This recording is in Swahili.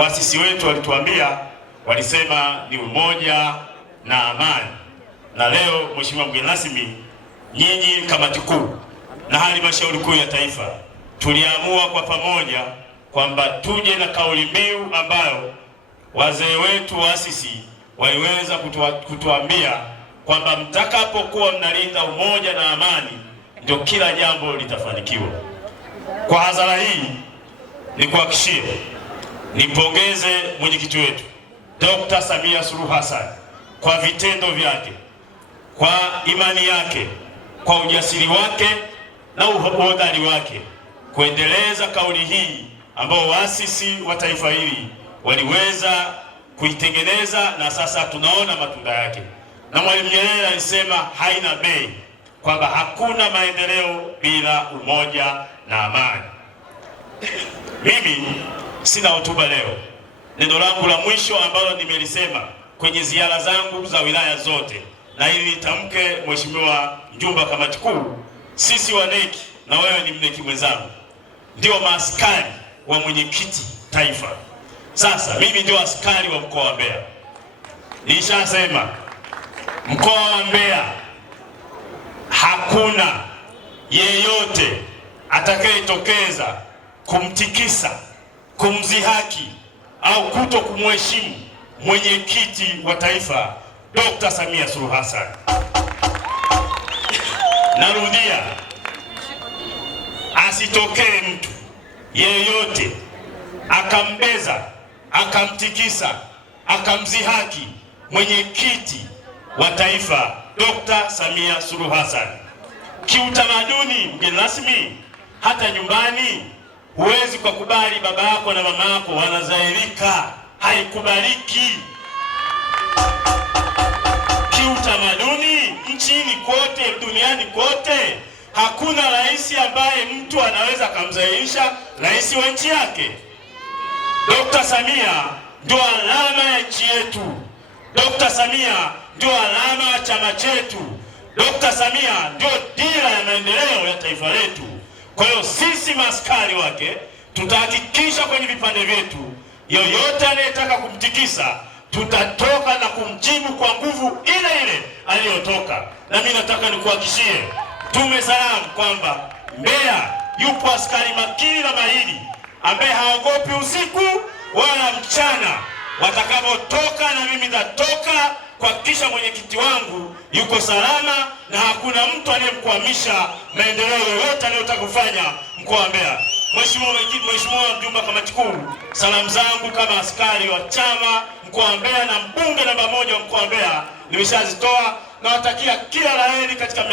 waasisi wetu walituambia, walisema ni umoja na amani. Na leo Mheshimiwa mgeni rasmi, nyinyi kamati kuu na halmashauri kuu ya taifa tuliamua kwa pamoja kwamba tuje na kauli mbiu ambayo wazee wetu waasisi waliweza kutuambia kwamba mtakapokuwa mnalinda umoja na amani ndio kila jambo litafanikiwa. Kwa hadhara hii nikuhakikishie, nimpongeze mwenyekiti wetu Dr. Samia Suluhu Hassan kwa vitendo vyake, kwa imani yake, kwa ujasiri wake na uhodari wake kuendeleza kauli hii ambao waasisi wa taifa hili waliweza kuitengeneza, na sasa tunaona matunda yake. Na Mwalimu Nyerere alisema haina bei, kwamba hakuna maendeleo bila umoja na amani. Mimi sina hotuba leo. Neno langu la mwisho ambalo nimelisema kwenye ziara zangu za wilaya zote, na ili nitamke, Mheshimiwa mjumbe wa kamati kuu, sisi waneki na wewe ni mneki mwenzangu, ndio maaskari wa mwenyekiti taifa. Sasa mimi ndio askari wa mkoa wa Mbeya. Nilishasema mkoa wa Mbeya hakuna yeyote atakayetokeza kumtikisa, kumzihaki au kuto kumheshimu mwenyekiti wa taifa Dr. Samia Suluhu Hassan. Narudia, asitokee mtu yeyote akambeza, akamtikisa, akamzihaki mwenyekiti wa taifa Dr. Samia Suluhu Hassan. Kiutamaduni, mgeni rasmi, hata nyumbani huwezi kukubali baba yako na mama yako wanazairika, haikubaliki. Kiutamaduni, nchini kote, duniani kote, hakuna rais ambaye mtu anaweza kumzairisha rais wa nchi yake. Dr. Samia ndio alama ya nchi yetu. Dr. Samia ndio alama ya chama chetu. Dr. Samia ndio dira ya maendeleo ya taifa letu. Kwa hiyo sisi maaskari wake tutahakikisha kwenye vipande vyetu, yoyote anayetaka kumtikisa tutatoka na kumjibu kwa nguvu ile ile aliyotoka. Na mimi nataka nikuhakikishie tume salamu kwamba Mbeya yupo askari makini na mahiri ambaye haogopi usiku wala mchana. Watakapotoka na mimi nitatoka kuhakikisha mwenyekiti wangu yuko salama na hakuna mtu anayemkwamisha maendeleo yoyote anayotaka kufanya mkoa wa Mbeya. Mheshimiwa mjumbe wa kamati kuu, salamu zangu kama askari wa chama mkoa wa Mbeya na mbunge namba 1 wa mkoa wa Mbeya nimeshazitoa. Nawatakia kila laheri katika